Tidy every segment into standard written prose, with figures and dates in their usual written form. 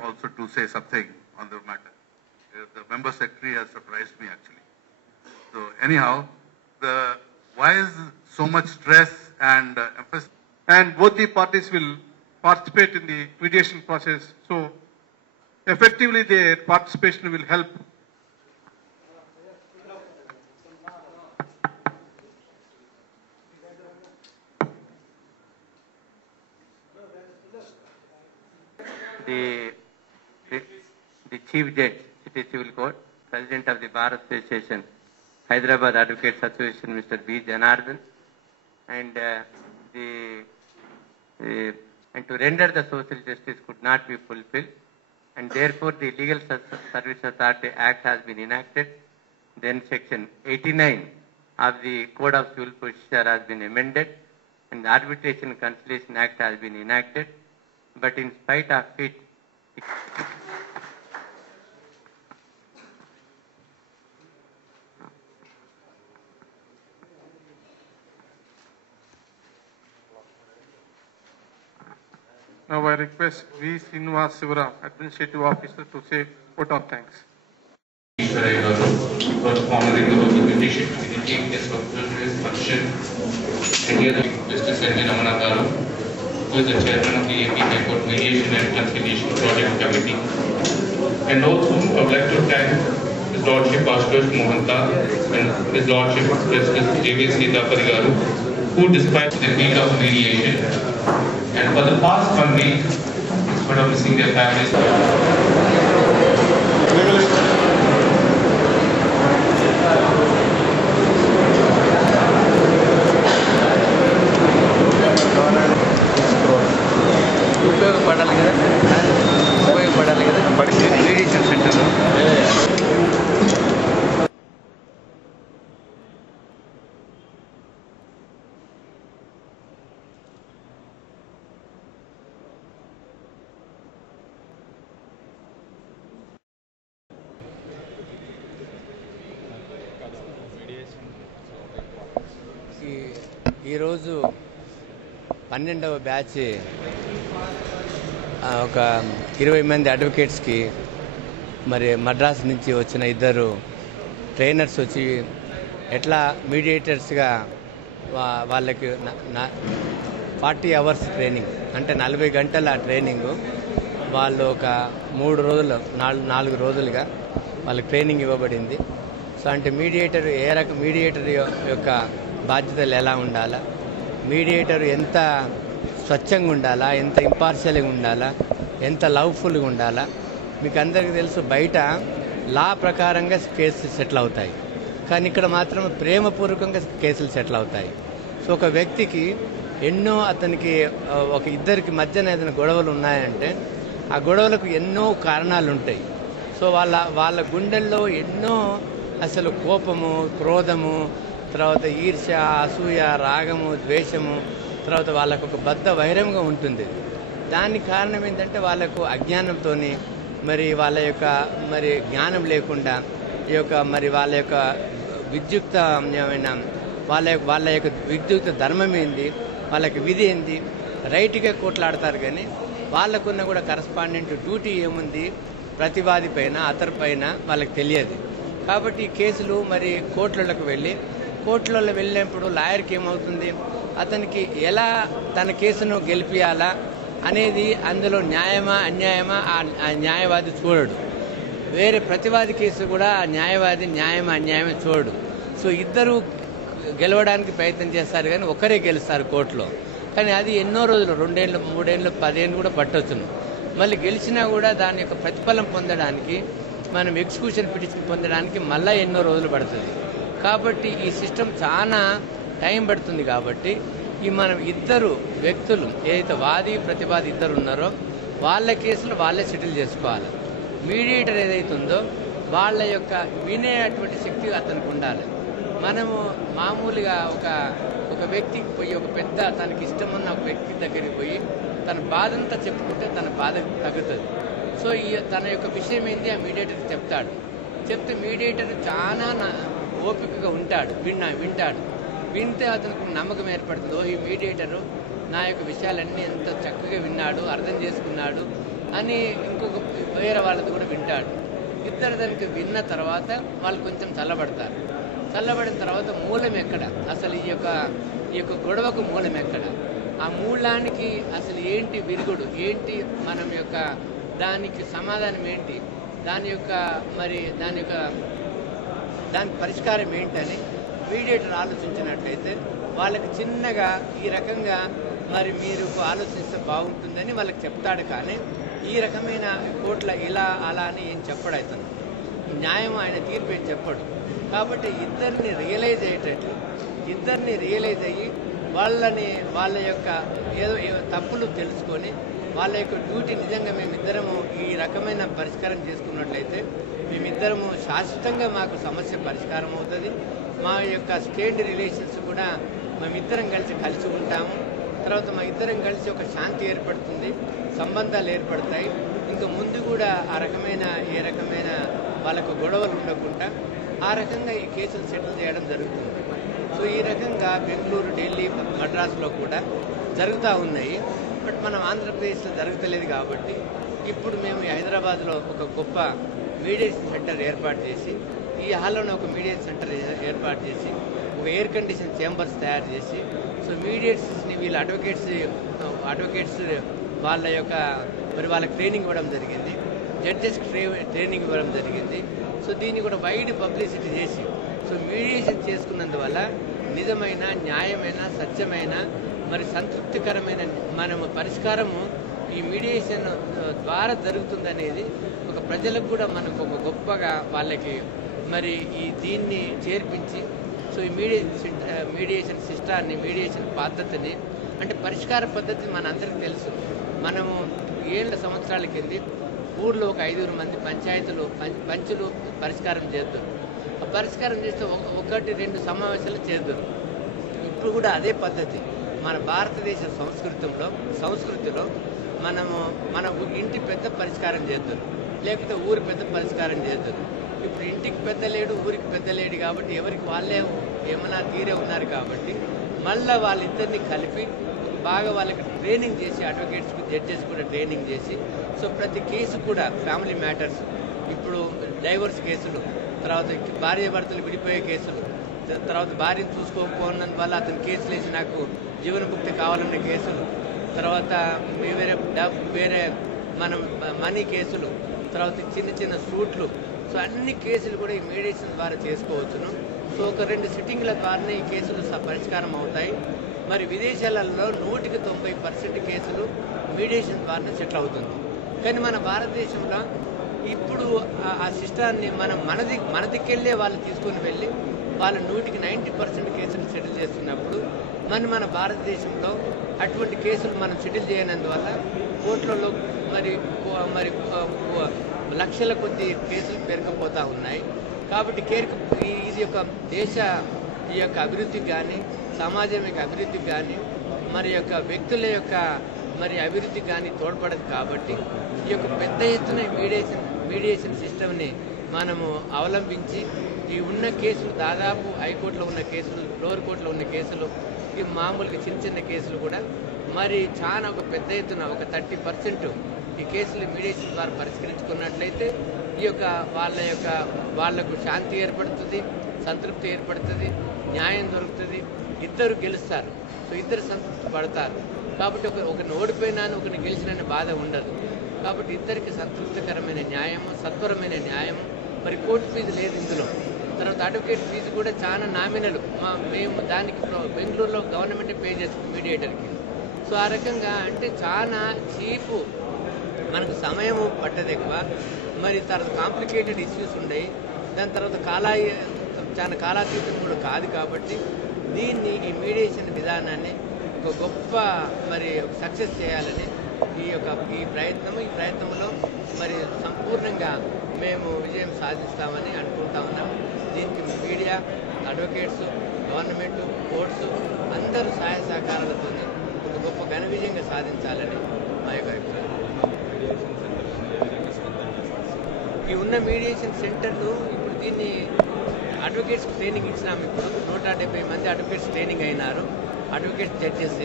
also to say something on the matter. The member secretary has surprised me actually. So anyhow, why is so much stress and emphasis? And both the parties will participate in the mediation process. So effectively their participation will help. The Chief Judge, City Civil Court, President of the Bar Association, Hyderabad Advocates Association, Mr. B. Janardhan, and to render the social justice could not be fulfilled, and therefore the Legal Service Authority Act has been enacted. Then Section 89 of the Code of Civil Procedure has been amended, and the Arbitration and Conciliation Act has been enacted. But in spite of it, Now I request V. Srinivas Sivara, Administrative Officer, to say vote of thanks. For honoring the working condition with the chief guest of this function, and here Mr. Sanjay Ramana Garu, who is the chairman of the AP High Court Mediation and Conciliation Project Committee. And also, I would like to thank His Lordship Ashutosh Mohanta and His Lordship Justice J.V. Sitapati Garu, who despite the field of mediation, and for the past 1 week, instead of missing their families, ఉపయోగపడాలి కదా meditation centre. ఈరోజు 12వ batch ఒక 20 మంది అడ్వకేట్స్కి మరి మద్రాసు నుంచి వచ్చిన 2 trainers వచ్చి ఎట్లా మీడియేటర్స్గా వాళ్ళకి 40 అవర్స్ ట్రైనింగ్, అంటే 40 గంటల ట్రైనింగు వాళ్ళు ఒక 3 రోజులు 4 రోజులుగా వాళ్ళకి ట్రైనింగ్ ఇవ్వబడింది. సో అంటే మీడియేటర్ మీడియేటర్ యొక్క బాధ్యతలు ఎలా ఉండాలా, మీడియేటర్ ఎంత స్వచ్ఛంగా ఉండాలా, ఎంత ఇంపార్షియల్గా ఉండాలా, ఎంత లవ్ఫుల్గా ఉండాలా. మీకు అందరికీ తెలుసు బయట లా ప్రకారంగా కేసులు సెటిల్ అవుతాయి, కానీ ఇక్కడ మాత్రం ప్రేమపూర్వకంగా కేసులు సెటిల్ అవుతాయి. సో ఒక వ్యక్తికి ఎన్నో అతనికి ఒక ఇద్దరికి మధ్యన ఏదైనా గొడవలు ఉన్నాయంటే ఆ గొడవలకు ఎన్నో కారణాలు ఉంటాయి. సో వాళ్ళ గుండెల్లో ఎన్నో అసలు కోపము, క్రోధము, తర్వాత ఈర్ష్య, అసూయ, రాగము, ద్వేషము, తర్వాత వాళ్ళకు ఒక బద్ధ వైరంగా ఉంటుంది. దానికి కారణం ఏంటంటే వాళ్ళకు అజ్ఞానంతో మరి వాళ్ళ యొక్క మరి జ్ఞానం లేకుండా ఈ యొక్క మరి వాళ్ళ యొక్క విద్యుక్తమైన వాళ్ళ యొక్క విద్యుక్త ధర్మం ఏంది, వాళ్ళకి విధి ఏంది, రైట్గా కోట్లాడతారు. కానీ వాళ్ళకున్న కూడా కరస్పాండెంట్ డ్యూటీ ఏముంది ప్రతివాది పైన అతనిపైన వాళ్ళకి తెలియదు. కాబట్టి ఈ కేసులు మరి కోర్టులకు కోర్టులలో వెళ్ళినప్పుడు లాయర్కి ఏమవుతుంది, అతనికి ఎలా తన కేసును గెలిపియాలా అనేది అందులో న్యాయమా అన్యాయమా ఆ న్యాయవాది చూడడు. వేరే ప్రతివాది కేసు కూడా ఆ న్యాయవాది న్యాయమా అన్యాయమా చూడడు. సో ఇద్దరు గెలవడానికి ప్రయత్నం చేస్తారు, కానీ ఒకరే గెలుస్తారు కోర్టులో. కానీ అది ఎన్నో రోజులు 2 ఏళ్ళు 3 ఏళ్ళు 10 ఏళ్ళు కూడా పట్టొచ్చును. మళ్ళీ గెలిచినా కూడా దాని యొక్క ప్రతిఫలం పొందడానికి మనం ఎగ్జిక్యూషన్ పిటిషన్ పొందడానికి మళ్ళీ ఎన్నో రోజులు పడుతుంది. కాబట్టి ఈ సిస్టమ్ చాలా టైం పడుతుంది. కాబట్టి ఈ మనం ఇద్దరు వ్యక్తులు ఏదైతే వాది ప్రతివాది ఇద్దరు ఉన్నారో వాళ్ళ కేసులు వాళ్ళే సెటిల్ చేసుకోవాలి. మీడియేటర్ ఏదైతే ఉందో వాళ్ళ యొక్క వినేటువంటి శక్తి అతనికి ఉండాలి. మనము మామూలుగా ఒక వ్యక్తికి పోయి ఒక పెద్ద తనకి ఇష్టమున్న ఒక వ్యక్తి దగ్గరికి పోయి తన బాధంతా చెప్పుకుంటే తన బాధ తగ్గుతుంది. సో తన యొక్క విషయం ఏంటి ఆ మీడియేటర్కి చెప్తే మీడియేటర్ చాలా ఓపికగా ఉంటాడు, వింటాడు. వింటే అతనికి నమ్మకం ఏర్పడుతుందో ఈ మీడియేటరు నా యొక్క విషయాలన్నీ ఎంత చక్కగా విన్నాడు, అర్థం చేసుకున్నాడు అని వేరే వాళ్ళది కూడా వింటాడు. ఇద్దరు దానికి విన్న తర్వాత వాళ్ళు కొంచెం చల్లబడతారు. చల్లబడిన తర్వాత మూలం ఎక్కడ, అసలు ఈ యొక్క గొడవకు మూలం ఎక్కడ, ఆ మూలానికి అసలు ఏంటి విరుగుడు, ఏంటి మనం యొక్క దానికి సమాధానం ఏంటి, దానికి పరిష్కారం ఏంటని మీడియేటర్ ఆలోచించినట్లయితే వాళ్ళకి చిన్నగా ఈ రకంగా మరి మీరు ఆలోచిస్తే బాగుంటుందని వాళ్ళకి చెప్తాడు. కానీ ఈ రకమైన కోట్ల ఇలా అలా అని ఏం చెప్పడు. అతను న్యాయం ఆయన తీర్పు ఏం చెప్పడు. కాబట్టి ఇద్దరిని రియలైజ్ అయ్యేటట్లు, ఇద్దరిని రియలైజ్ అయ్యి వాళ్ళ యొక్క ఏదో తప్పులు తెలుసుకొని వాళ్ళ యొక్క డ్యూటీ నిజంగా మేమిద్దరము ఈ రకమైన పరిష్కారం చేసుకున్నట్లయితే మేమిద్దరము శాశ్వతంగా మాకు సమస్య పరిష్కారం అవుతుంది. మా యొక్క స్టేట్ రిలేషన్స్ కూడా మేమిద్దరం కలిసి ఉంటాము. తర్వాత మా ఇద్దరం కలిసి ఒక శాంతి ఏర్పడుతుంది, సంబంధాలు ఏర్పడతాయి. ఇంకా ముందు కూడా ఏ రకమైన వాళ్ళకు గొడవలు ఉండకుండా ఆ రకంగా ఈ కేసులు సెటిల్ చేయడం జరుగుతుంది. సో ఈ రకంగా బెంగళూరు, ఢిల్లీ, మద్రాసులో కూడా జరుగుతూ ఉన్నాయి. బట్ మనం ఆంధ్రప్రదేశ్లో జరుగుతలేదు. కాబట్టి ఇప్పుడు మేము హైదరాబాద్లో ఒక గొప్ప మీడియేషన్ సెంటర్ ఏర్పాటు చేసి, ఈ హాల్లోనే ఒక మీడియేషన్ సెంటర్ ఏర్పాటు చేసి, ఒక ఎయిర్ కండిషన్ చేంబర్స్ తయారు చేసి, సో మీడియేటర్స్ని వీళ్ళ అడ్వకేట్స్ వాళ్ళకి ట్రైనింగ్ ఇవ్వడం జరిగింది, జడ్జెస్కి ట్రైనింగ్ ఇవ్వడం జరిగింది. సో దీన్ని కూడా వైడ్ పబ్లిసిటీ చేసి, సో మీడియేషన్ చేసుకున్నందువల్ల నిజమైన, న్యాయమైన, సత్యమైన, మరి సంతృప్తికరమైన మనము పరిష్కారము ఈ మీడియేషన్ ద్వారా జరుగుతుందనేది ఒక ప్రజలకు కూడా మనకు ఒక గొప్పగా వాళ్ళకి మరి దీన్ని చేర్పించి, సో ఈ మీడియేషన్ సిస్టాన్ని, మీడియేషన్ పద్ధతిని, అంటే పరిష్కార పద్ధతి మనందరికీ తెలుసు. మనము సంవత్సరాల కింద ఊర్లో ఒక 5 మంది పంచులు పరిష్కారం చేద్దాం. ఆ పరిష్కారం చేస్తే 1-2 సమావేశాలు చేద్దాం. ఇప్పుడు కూడా అదే పద్ధతి మన భారతదేశ సంస్కృతిలో మన ఇంటి పెద్ద పరిష్కారం చేద్దాం, లేకపోతే ఊరి పెద్ద పరిష్కారం చేద్దాం. ఇప్పుడు ఇంటికి పెద్ద లేడు, ఊరికి పెద్ద లేడు. కాబట్టి ఎవరికి వాళ్ళే ఏమన్నా తీరే ఉన్నారు. కాబట్టి మళ్ళీ వాళ్ళిద్దరిని కలిపి బాగా వాళ్ళకి ట్రైనింగ్ చేసి, అడ్వకేట్స్కి, జడ్జెస్ కూడా ట్రైనింగ్ చేసి, సో ప్రతి కేసు కూడా ఫ్యామిలీ మ్యాటర్స్, ఇప్పుడు డైవర్స్ కేసులు, తర్వాత భార్యాభర్తలు విడిపోయే కేసులు, తర్వాత భార్యను చూసుకోకపోయినందువల్ల అతను కేసులు వేసి నాకు జీవనముక్తి కావాలనే కేసులు, తర్వాత వేరే మనం మనీ కేసులు, తర్వాత చిన్న సూట్లు, సో అన్ని కేసులు కూడా ఈ మీడియేషన్ ద్వారా చేసుకోవచ్చును. సో ఒక 2 సిట్టింగ్ల ద్వారానే ఈ కేసులు పరిష్కారం అవుతాయి. మరి విదేశాలలో 100% కేసులు మీడియేషన్ ద్వారానే సెటిల్ అవుతుంది. కానీ మన భారతదేశంలో ఇప్పుడు ఆ సిస్టాన్ని మనదికెళ్ళే వాళ్ళు తీసుకొని వెళ్ళి వాళ్ళు 90% కేసులు సెటిల్ చేస్తున్నప్పుడు మన భారతదేశంలో అటువంటి కేసులు మనం సెటిల్ చేయనందువల్ల కోట్లలో మరి లక్షల కొద్ది కేసులు పెరిగిపోతూ ఉన్నాయి. కాబట్టి ఇది యొక్క దేశ ఈ యొక్క అభివృద్ధికి కానీ, సమాజం యొక్క అభివృద్ధికి కానీ, మరి యొక్క వ్యక్తుల యొక్క అభివృద్ధికి కానీ తోడ్పడదు. కాబట్టి ఈ యొక్క పెద్ద ఎత్తున మీడియేషన్ సిస్టమ్ని మనము అవలంబించి ఈ ఉన్న కేసులు, దాదాపు హైకోర్టులో ఉన్న కేసులు, లోవర్ కోర్టులో ఉన్న కేసులు, ఈ మామూలుగా చిన్న కేసులు కూడా మరి చాలా ఒక పెద్ద ఎత్తున ఒక 30% ఈ కేసులు మీడియేషన్ ద్వారా పరిష్కరించుకున్నట్లయితే ఈ యొక్క వాళ్లకు శాంతి ఏర్పడుతుంది, సంతృప్తి ఏర్పడుతుంది, న్యాయం దొరుకుతుంది, ఇద్దరు గెలుస్తారు. సో ఇద్దరు సంతృప్తి పడతారు. కాబట్టి ఒకరిని ఓడిపోయినాను, ఒకరిని గెలిచినని బాధ ఉండదు. కాబట్టి ఇద్దరికి సంతృప్తికరమైన న్యాయము, సత్వరమైన న్యాయము. మరి కోర్టు ఫీజు లేదు ఇందులో. తర్వాత అడ్వకేట్ ఫీజు కూడా చాలా నామినల్. మేము దానికి బెంగళూరులో గవర్నమెంటే పే చేస్తుంది మీడియేటర్కి. సో ఆ రకంగా అంటే చాలా చీపు, మనకు సమయము పట్టదు ఎక్కువ. మరి తర్వాత కాంప్లికేటెడ్ ఇష్యూస్ ఉన్నాయి. దాని తర్వాత చాలా కాలాతీతం కూడా కాదు. కాబట్టి ఈ మీడియేషన్ విధానాన్ని ఒక గొప్ప సక్సెస్ చేయాలని ఈ ప్రయత్నంలో మరి సంపూర్ణంగా మేము విజయం సాధిస్తామని అనుకుంటా ఉన్నాం. దీనికి మీడియా, అడ్వకేట్స్, గవర్నమెంట్, కోర్ట్స్ అందరూ సహాయ సహకారాలతో ఒక గొప్ప ఘన విజయంగా సాధించాలని మా యొక్క అభిప్రాయం. ఈ ఉన్న మీడియేషన్ సెంటర్లు ఇప్పుడు దీన్ని అడ్వకేట్స్కి ట్రైనింగ్ ఇచ్చినాము. ఇప్పుడు 170 మంది అడ్వకేట్స్ ట్రైనింగ్ అయినారు, అడ్వకేట్స్ జడ్జెస్.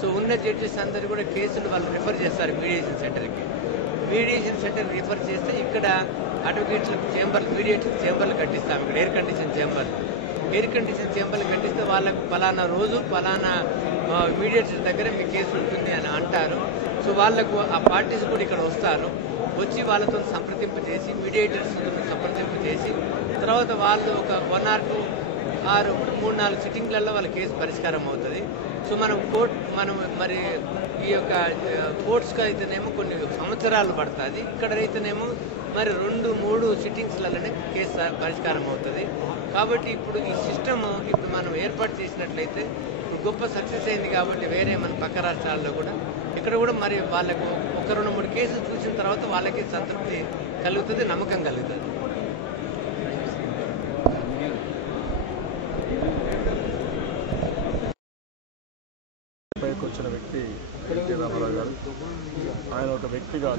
సో ఉన్న జడ్జెస్ అందరూ కూడా కేసులు వాళ్ళు రిఫర్ చేస్తారు మీడియేషన్ సెంటర్కి. మీడియేషన్ సెంటర్ రిఫర్ చేస్తే ఇక్కడ అడ్వకేట్స్ చేంబర్లు మీడియేటర్ చేంబర్లు కట్టిస్తాం. ఇక్కడ ఎయిర్ కండిషన్ చేంబర్లు కట్టిస్తే వాళ్ళకు ఫలానా రోజు ఫలానా మీడియేటర్ దగ్గర మీ కేసు ఉంటుంది అని అంటారు. సో వాళ్ళకు ఆ పార్టీస్ కూడా ఇక్కడ వస్తారు, వచ్చి వాళ్ళతో సంప్రదింపు చేసి మీడియేటర్స్ సంప్రదింపు చేసి తర్వాత వాళ్ళు ఒక 1 or 2 or 3-4 సిట్టింగ్లలో వాళ్ళ కేసు పరిష్కారం అవుతుంది. సో మనం మరి ఈ యొక్క కోర్ట్స్కి అయితేనేమో కొన్ని సంవత్సరాలు పడుతుంది, ఇక్కడైతేనేమో మరి 2-3 సిట్టింగ్స్లలోనే కేసు పరిష్కారం అవుతుంది. కాబట్టి ఇప్పుడు ఈ సిస్టమ్ ఇప్పుడు మనం ఏర్పాటు చేసినట్లయితే గొప్ప సక్సెస్ అయింది. కాబట్టి వేరే మన పక్క రాష్ట్రాల్లో కూడా ఇక్కడ కూడా మరి వాళ్ళకు 1-2-3 కేసులు చూసిన తర్వాత వాళ్ళకి సంతృప్తి కలుగుతుంది, నమ్మకం కలుగుతుంది. పైకి వచ్చిన వ్యక్తి ఎన్టీ రామారావు గారు. ఆయన ఒక వ్యక్తిగా